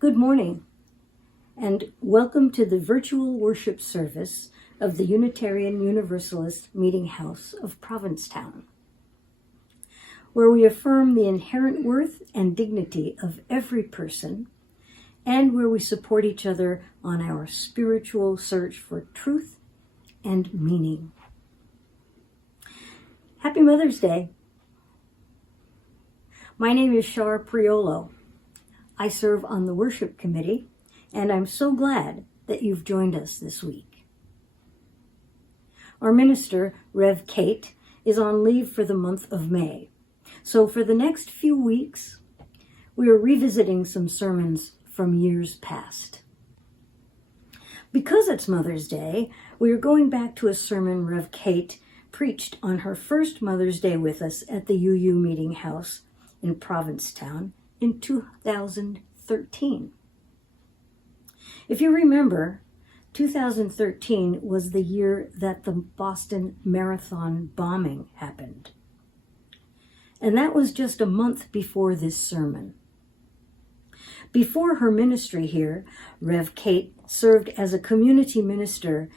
Good morning, and welcome to the virtual worship service of the Unitarian Universalist Meeting House of Provincetown, where we affirm the inherent worth and dignity of every person, and where we support each other on our spiritual search for truth and meaning. Happy Mother's Day. My name is Shar Priolo. I serve on the worship committee, and I'm so glad that you've joined us this week. Our minister, Rev Kate, is on leave for the month of May. So for the next few weeks, we are revisiting some sermons from years past. Because it's Mother's Day, we are going back to a sermon Rev Kate preached on her first Mother's Day with us at the UU Meeting House in Provincetown in 2013. If you remember, 2013 was the year that the Boston Marathon bombing happened. And that was just a month before this sermon. Before her ministry here, Rev Kate served as a community minister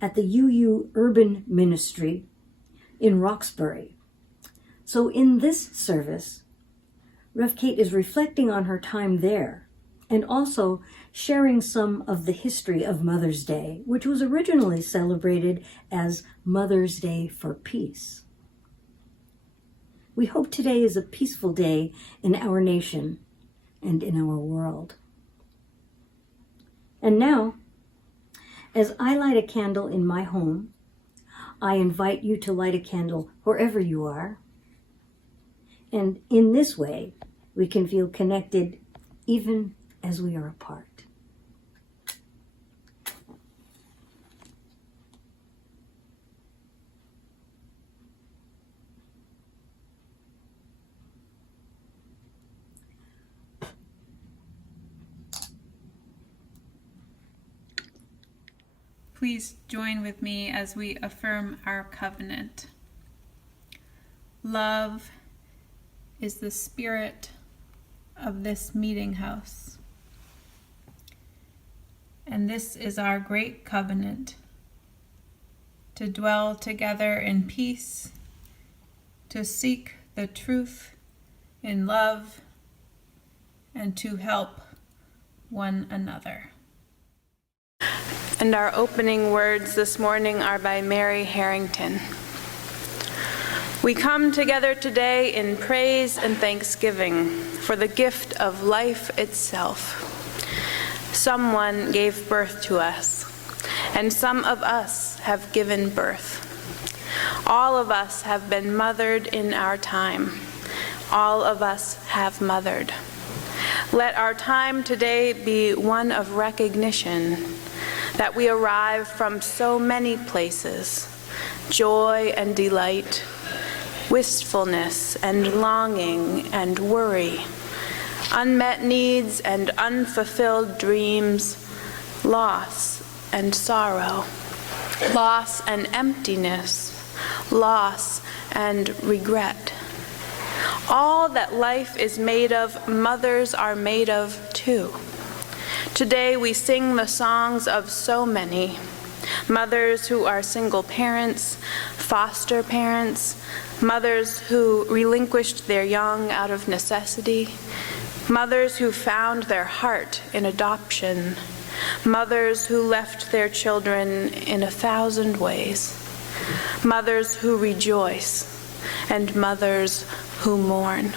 at the UU Urban Ministry in Roxbury. So in this service, Rev Kate is reflecting on her time there and also sharing some of the history of Mother's Day, which was originally celebrated as Mother's Day for Peace. We hope today is a peaceful day in our nation and in our world. And now, as I light a candle in my home, I invite you to light a candle wherever you are. And in this way, we can feel connected even as we are apart. Please join with me as we affirm our covenant. Love is the spirit of this meeting house. And this is our great covenant, to dwell together in peace, to seek the truth in love, and to help one another. And our opening words this morning are by Mary Harrington. We come together today in praise and thanksgiving for the gift of life itself. Someone gave birth to us, and some of us have given birth. All of us have been mothered in our time. All of us have mothered. Let our time today be one of recognition that we arrive from so many places, joy and delight, wistfulness and longing and worry, unmet needs and unfulfilled dreams, loss and sorrow, loss and emptiness, loss and regret. All that life is made of, mothers are made of too. Today we sing the songs of so many, mothers who are single parents, foster parents, mothers who relinquished their young out of necessity, mothers who found their heart in adoption, mothers who left their children in 1,000 ways, mothers who rejoice, and mothers who mourn.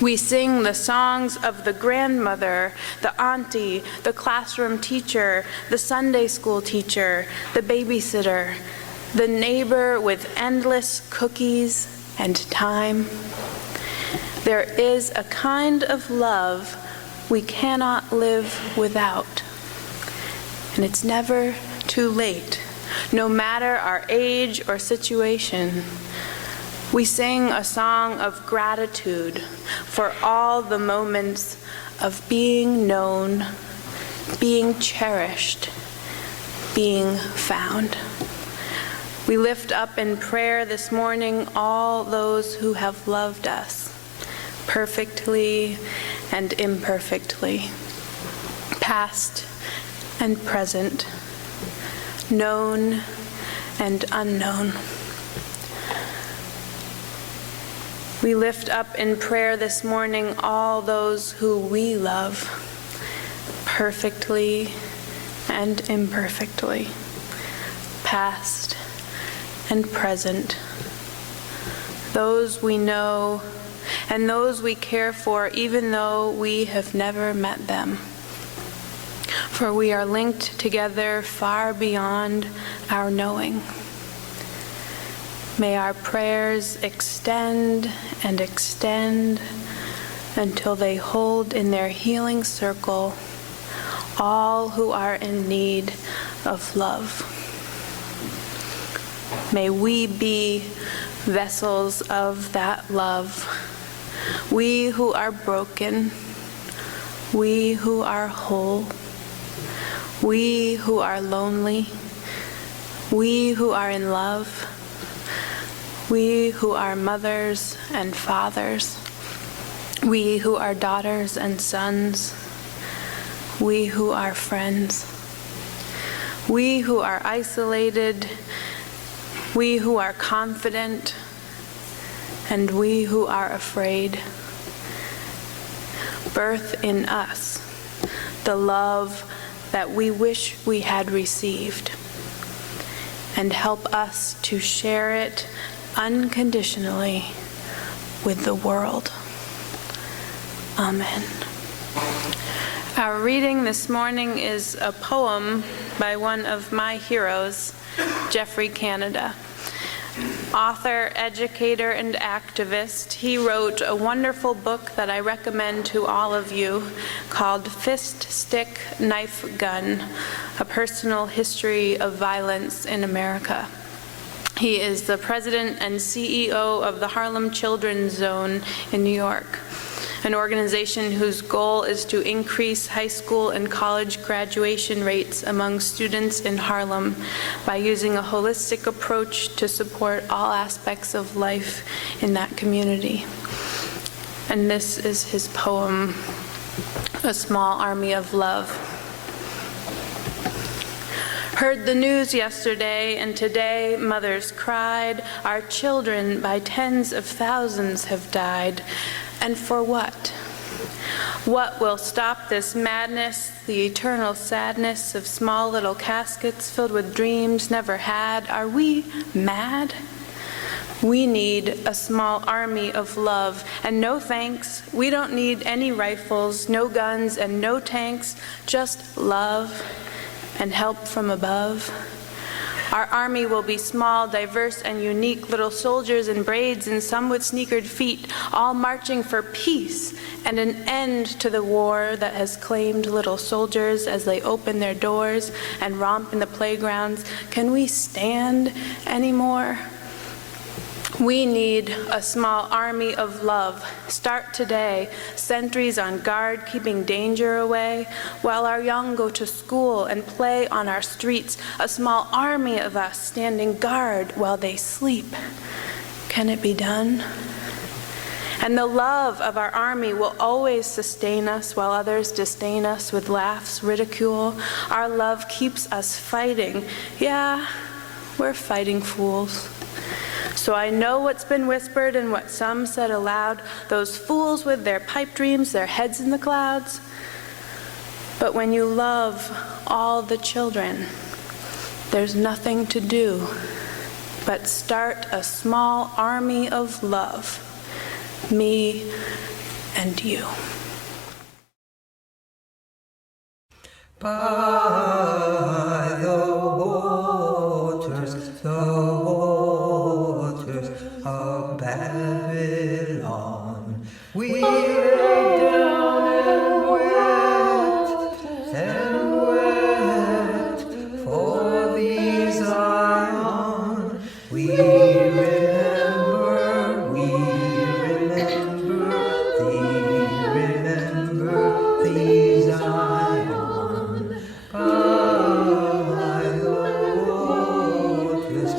We sing the songs of the grandmother, the auntie, the classroom teacher, the Sunday school teacher, the babysitter, the neighbor with endless cookies and time. There is a kind of love we cannot live without. And it's never too late, no matter our age or situation. We sing a song of gratitude for all the moments of being known, being cherished, being found. We lift up in prayer this morning all those who have loved us, perfectly and imperfectly. past and present, known and unknown. We lift up in prayer this morning all those who we love, perfectly and imperfectly, past and present, those we know and those we care for even though we have never met them. For we are linked together far beyond our knowing. May our prayers extend and extend until they hold in their healing circle all who are in need of love. May we be vessels of that love. We who are broken, we who are whole, we who are lonely, we who are in love, we who are mothers and fathers, we who are daughters and sons, we who are friends, we who are isolated, we who are confident, and we who are afraid. Birth in us the love that we wish we had received, and help us to share it unconditionally with the world. Amen. Our reading this morning is a poem by one of my heroes, Geoffrey Canada. Author, educator, and activist, he wrote a wonderful book that I recommend to all of you called Fist, Stick, Knife, Gun, A Personal History of Violence in America. He is the president and CEO of the Harlem Children's Zone in New York, an organization whose goal is to increase high school and college graduation rates among students in Harlem by using a holistic approach to support all aspects of life in that community. And this is his poem, A Small Army of Love. Heard the news yesterday, and today mothers cried, our children by tens of thousands have died. And for what? What will stop this madness, the eternal sadness of small little caskets filled with dreams never had? Are we mad? We need a small army of love, and no thanks. We don't need any rifles, no guns, and no tanks, just love and help from above. Our army will be small, diverse, and unique, little soldiers in braids and some with sneakered feet, all marching for peace and an end to the war that has claimed little soldiers as they open their doors and romp in the playgrounds. Can we stand anymore? We need a small army of love. Start today, sentries on guard keeping danger away, while our young go to school and play on our streets, a small army of us standing guard while they sleep. Can it be done? And the love of our army will always sustain us while others disdain us with laughs, ridicule. Our love keeps us fighting. Yeah, we're fighting fools. So I know what's been whispered and what some said aloud, those fools with their pipe dreams, their heads in the clouds. But when you love all the children, there's nothing to do but start a small army of love, me and you. By the waters of Babylon, we lay down and wept for thee, Zion. We remember thee, Zion. By the waters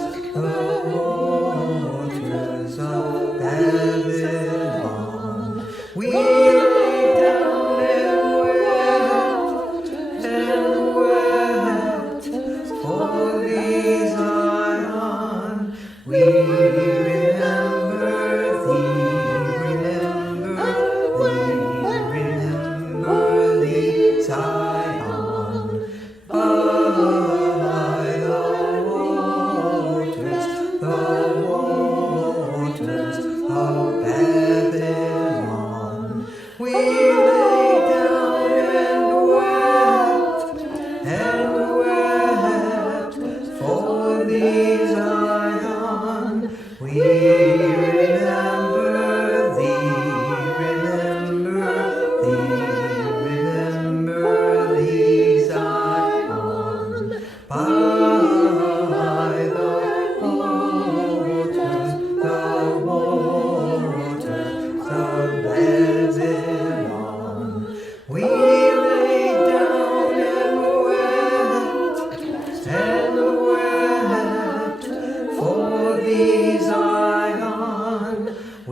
of Babylon, we lay down and wept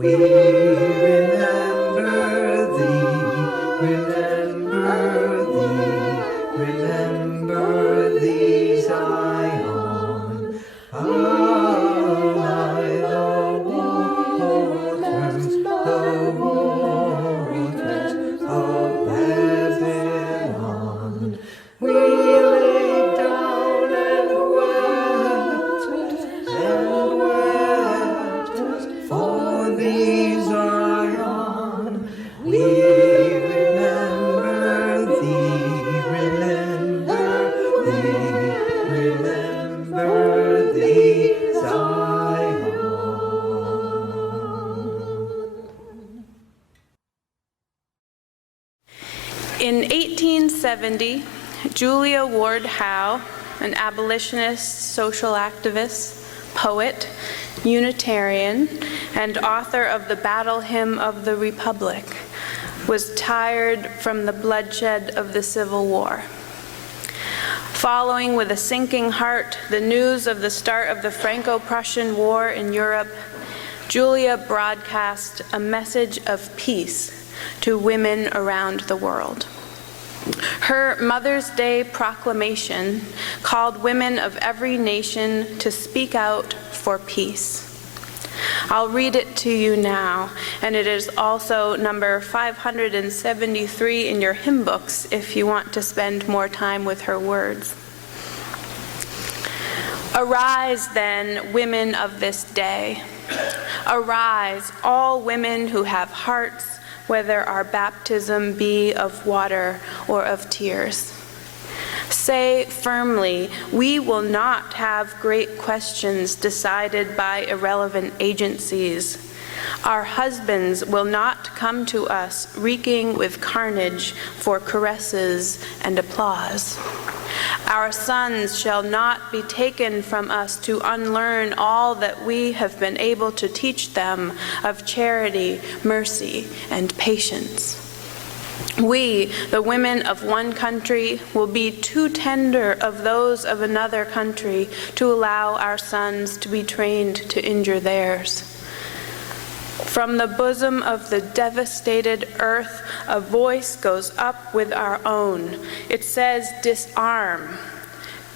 We remember thee, remember thee, remember thee, Zion. By the waters of Babylon, we lay down and wept for thee, Zion. We remember thee, remember thee, Zion. In 1870, Julia Ward Howe, an abolitionist, social activist, poet, Unitarian, and author of the Battle Hymn of the Republic, was tired from the bloodshed of the Civil War. Following with a sinking heart the news of the start of the Franco-Prussian War in Europe, Julia broadcast a message of peace to women around the world. Her Mother's Day proclamation called women of every nation to speak out for peace. I'll read it to you now, and it is also number 573 in your hymn books if you want to spend more time with her words. Arise then, women of this day. Arise, all women who have hearts, whether our baptism be of water or of tears. Say firmly, we will not have great questions decided by irrelevant agencies. Our husbands will not come to us reeking with carnage for caresses and applause. Our sons shall not be taken from us to unlearn all that we have been able to teach them of charity, mercy, and patience. We, the women of one country, will be too tender of those of another country to allow our sons to be trained to injure theirs. From the bosom of the devastated earth, a voice goes up with our own. It says, disarm,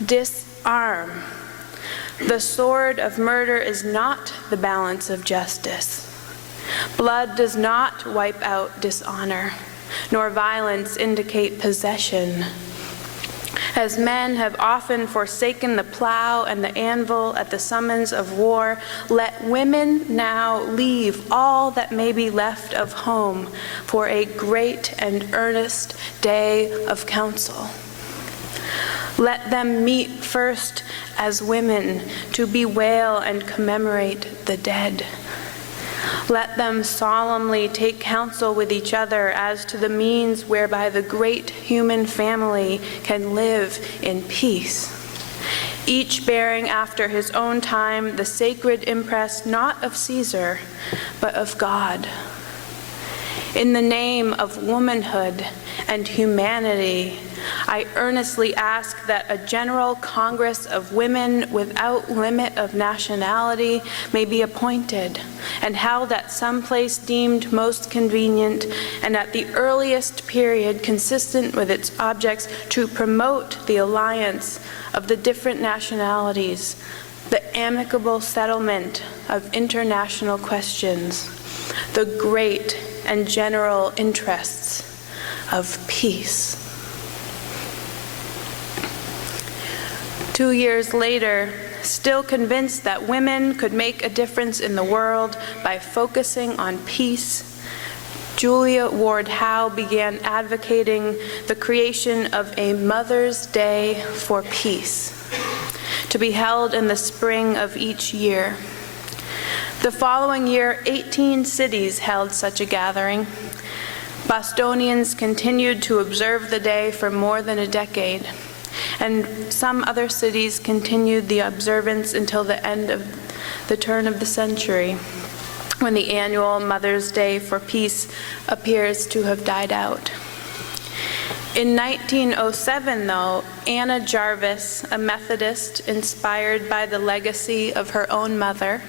disarm. The sword of murder is not the balance of justice. Blood does not wipe out dishonor, nor violence indicate possession. As men have often forsaken the plow and the anvil at the summons of war, let women now leave all that may be left of home for a great and earnest day of council. Let them meet first as women to bewail and commemorate the dead. Let them solemnly take counsel with each other as to the means whereby the great human family can live in peace, each bearing after his own time the sacred impress not of Caesar, but of God. In the name of womanhood and humanity, I earnestly ask that a general Congress of women without limit of nationality may be appointed and held at some place deemed most convenient and at the earliest period consistent with its objects to promote the alliance of the different nationalities, the amicable settlement of international questions, the great and general interests of peace. 2 years later, still convinced that women could make a difference in the world by focusing on peace, Julia Ward Howe began advocating the creation of a Mother's Day for Peace, to be held in the spring of each year. The following year, 18 cities held such a gathering. Bostonians continued to observe the day for more than a decade, and some other cities continued the observance until the end of the turn of the century, when the annual Mother's Day for Peace appears to have died out. In 1907, though, Anna Jarvis, a Methodist inspired by the legacy of her own mother,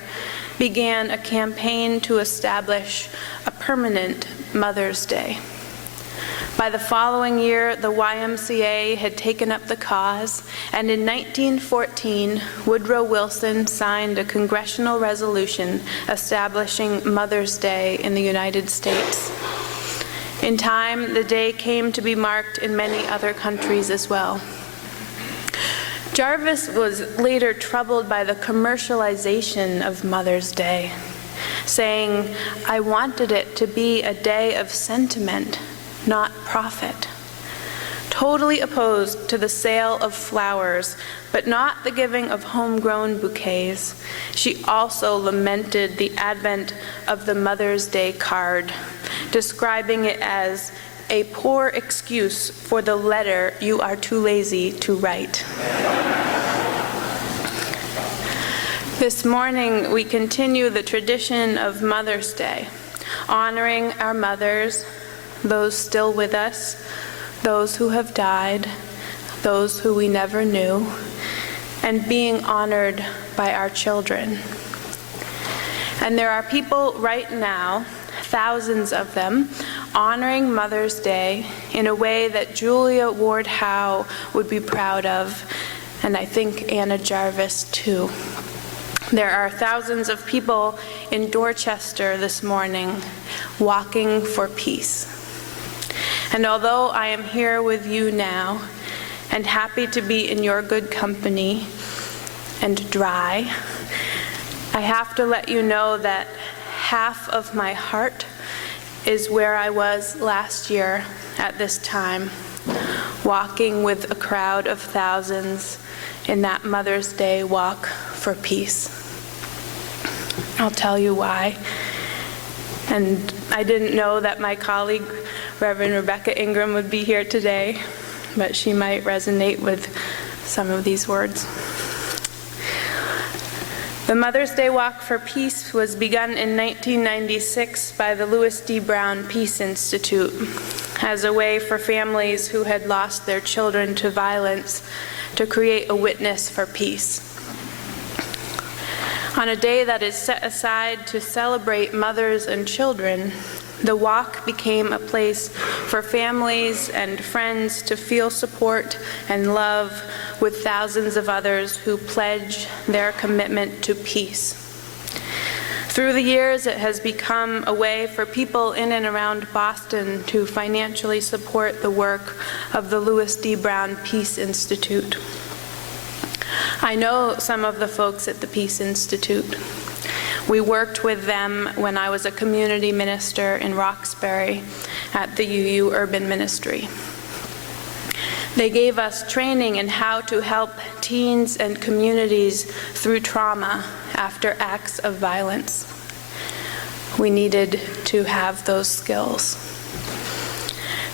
began a campaign to establish a permanent Mother's Day. By the following year, the YMCA had taken up the cause, and in 1914, Woodrow Wilson signed a congressional resolution establishing Mother's Day in the United States. In time, the day came to be marked in many other countries as well. Jarvis was later troubled by the commercialization of Mother's Day, saying, "I wanted it to be a day of sentiment, not profit." Totally opposed to the sale of flowers, but not the giving of homegrown bouquets, she also lamented the advent of the Mother's Day card, describing it as a poor excuse for the letter you are too lazy to write. This morning, we continue the tradition of Mother's Day, honoring our mothers, those still with us, those who have died, those who we never knew, and being honored by our children. And there are people right now, thousands of them, honoring Mother's Day in a way that Julia Ward Howe would be proud of, and I think Anna Jarvis too. There are thousands of people in Dorchester this morning walking for peace. And although I am here with you now and happy to be in your good company and dry, I have to let you know that half of my heart is where I was last year at this time, walking with a crowd of thousands in that Mother's Day walk for peace. I'll tell you why. And I didn't know that my colleague, Reverend Rebecca Ingram, would be here today, but she might resonate with some of these words. The Mother's Day Walk for Peace was begun in 1996 by the Louis D. Brown Peace Institute as a way for families who had lost their children to violence to create a witness for peace. On a day that is set aside to celebrate mothers and children, the walk became a place for families and friends to feel support and love with thousands of others who pledge their commitment to peace. Through the years, it has become a way for people in and around Boston to financially support the work of the Louis D. Brown Peace Institute. I know some of the folks at the Peace Institute. We worked with them when I was a community minister in Roxbury at the UU Urban Ministry. They gave us training in how to help teens and communities through trauma after acts of violence. We needed to have those skills.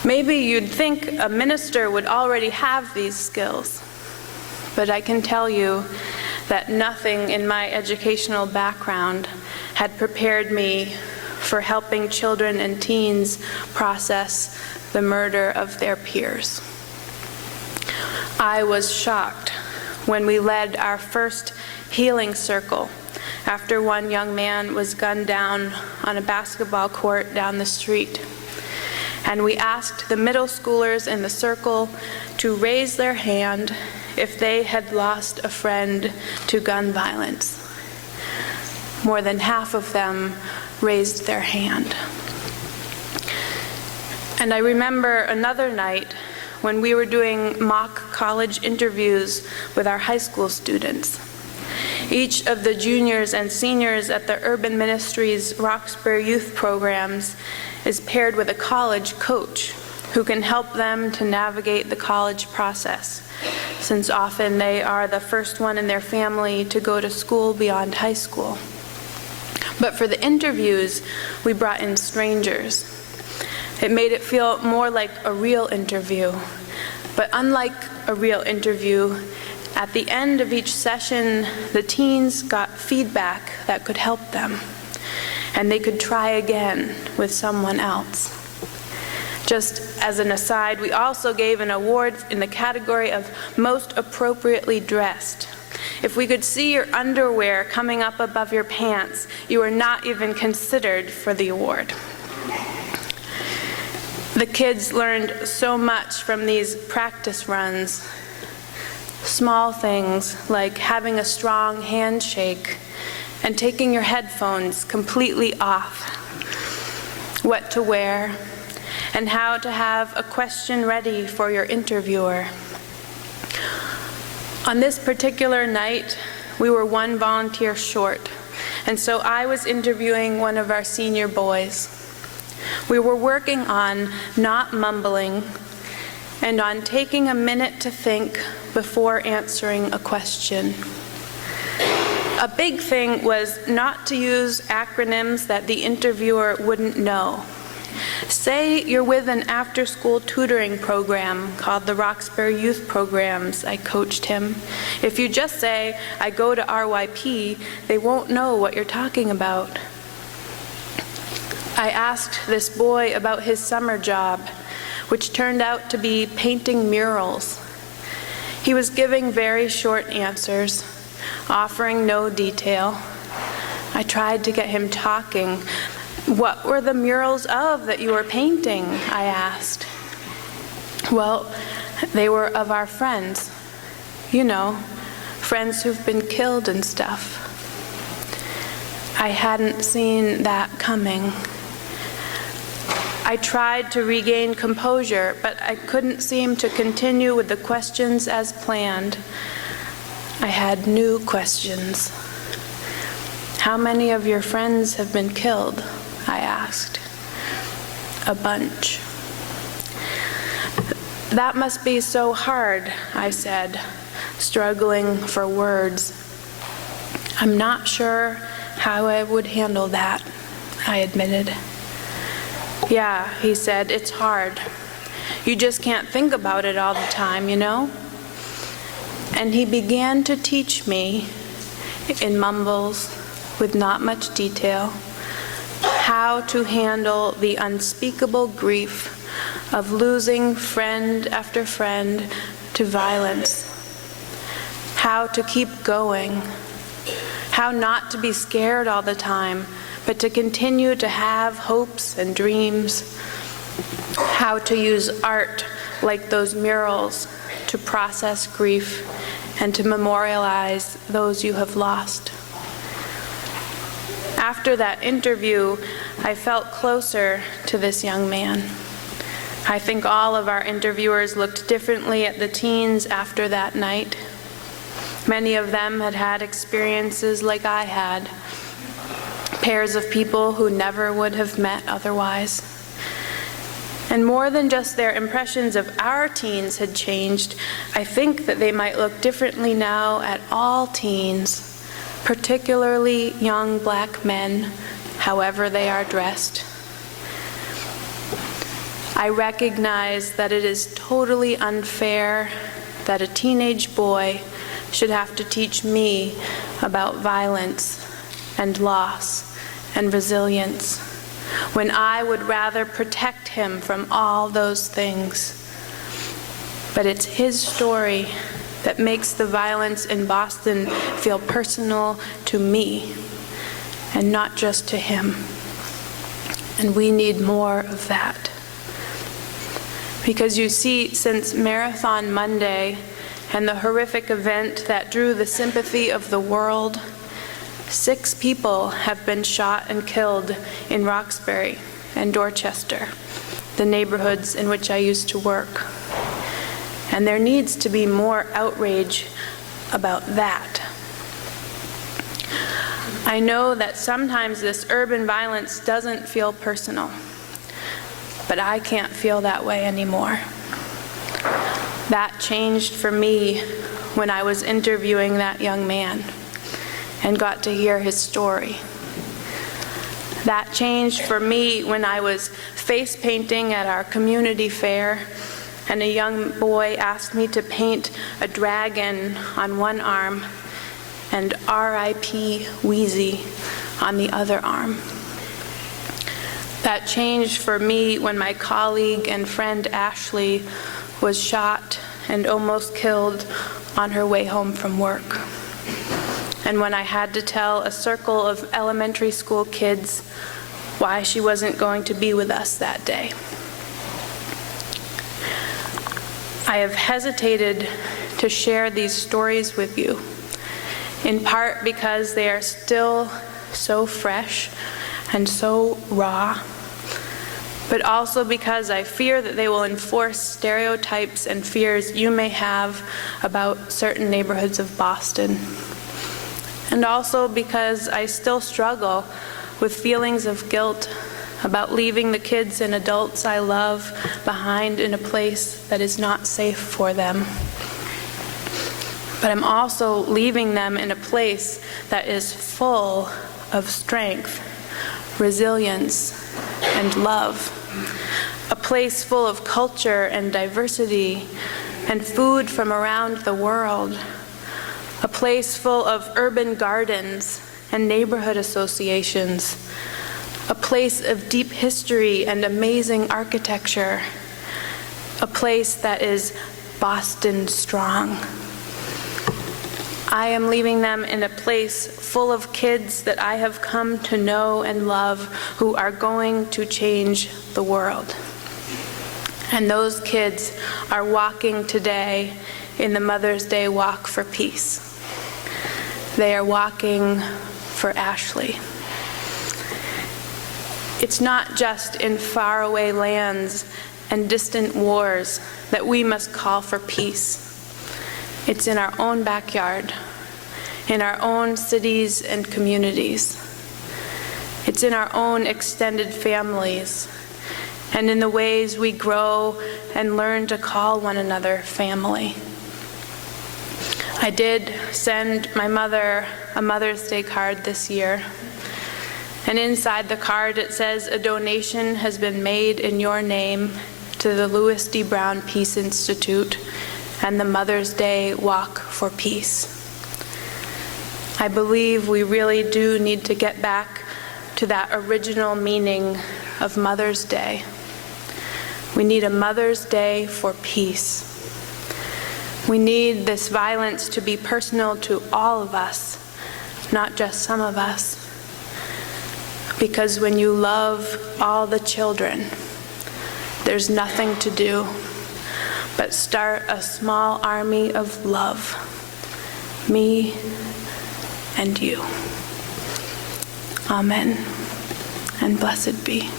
Maybe you'd think a minister would already have these skills, but I can tell you that nothing in my educational background had prepared me for helping children and teens process the murder of their peers. I was shocked when we led our first healing circle after one young man was gunned down on a basketball court down the street. And we asked the middle schoolers in the circle to raise their hand if they had lost a friend to gun violence. More than half of them raised their hand. And I remember another night when we were doing mock college interviews with our high school students. Each of the juniors and seniors at the Urban Ministries Roxbury Youth Programs is paired with a college coach who can help them to navigate the college process, since often they are the first one in their family to go to school beyond high school. But for the interviews, we brought in strangers. It made it feel more like a real interview. But unlike a real interview, at the end of each session, the teens got feedback that could help them, and they could try again with someone else. Just as an aside, we also gave an award in the category of most appropriately dressed If we could see your underwear coming up above your pants, you are not even considered for the award. The kids learned so much from these practice runs. Small things like having a strong handshake and taking your headphones completely off, what to wear, and how to have a question ready for your interviewer. On this particular night, we were one volunteer short, and so I was interviewing one of our senior boys. We were working on not mumbling and on taking a minute to think before answering a question. A big thing was not to use acronyms that the interviewer wouldn't know. Say you're with an after-school tutoring program called the Roxbury Youth Programs, I coached him. If you just say, I go to RYP, they won't know what you're talking about. I asked this boy about his summer job, which turned out to be painting murals. He was giving very short answers, offering no detail. I tried to get him talking. What were the murals of that you were painting? I asked. Well, they were of our friends. You know, friends who've been killed and stuff. I hadn't seen that coming. I tried to regain composure, but I couldn't seem to continue with the questions as planned. I had new questions. How many of your friends have been killed? I asked. A bunch. That must be so hard, I said, struggling for words. I'm not sure how I would handle that, I admitted. Yeah, he said, it's hard. You just can't think about it all the time, you know? And he began to teach me, in mumbles, with not much detail, how to handle the unspeakable grief of losing friend after friend to violence, how to keep going, how not to be scared all the time, but to continue to have hopes and dreams, how to use art like those murals to process grief and to memorialize those you have lost. After that interview, I felt closer to this young man. I think all of our interviewers looked differently at the teens after that night. Many of them had had experiences like I had, pairs of people who never would have met otherwise. And more than just their impressions of our teens had changed, I think that they might look differently now at all teens, particularly young black men, however they are dressed. I recognize that it is totally unfair that a teenage boy should have to teach me about violence and loss and resilience, when I would rather protect him from all those things. But it's his story that makes the violence in Boston feel personal to me and not just to him. And we need more of that. Because you see, since Marathon Monday and the horrific event that drew the sympathy of the world, 6 people have been shot and killed in Roxbury and Dorchester, the neighborhoods in which I used to work. And there needs to be more outrage about that. I know that sometimes this urban violence doesn't feel personal, but I can't feel that way anymore. That changed for me when I was interviewing that young man and got to hear his story. That changed for me when I was face painting at our community fair and a young boy asked me to paint a dragon on one arm and R.I.P. Wheezy on the other arm. That changed for me when my colleague and friend Ashley was shot and almost killed on her way home from work. and when I had to tell a circle of elementary school kids why she wasn't going to be with us that day. I have hesitated to share these stories with you, in part because they are still so fresh and so raw, but also because I fear that they will enforce stereotypes and fears you may have about certain neighborhoods of Boston. And also because I still struggle with feelings of guilt about leaving the kids and adults I love behind in a place that is not safe for them. But I'm also leaving them in a place that is full of strength, resilience, and love. A place full of culture and diversity and food from around the world. A place full of urban gardens and neighborhood associations. A place of deep history and amazing architecture. A place that is Boston strong. I am leaving them in a place full of kids that I have come to know and love who are going to change the world. And those kids are walking today in the Mother's Day Walk for Peace. They are walking for Ashley. It's not just in faraway lands and distant wars that we must call for peace. It's in our own backyard, in our own cities and communities. It's in our own extended families, and in the ways we grow and learn to call one another family. I did send my mother a Mother's Day card this year, and inside the card it says, "A donation has been made in your name to the Louis D. Brown Peace Institute and the Mother's Day Walk for Peace." I believe we really do need to get back to that original meaning of Mother's Day. We need a Mother's Day for peace. We need this violence to be personal to all of us, not just some of us. Because when you love all the children, there's nothing to do but start a small army of love, me and you. Amen, and blessed be.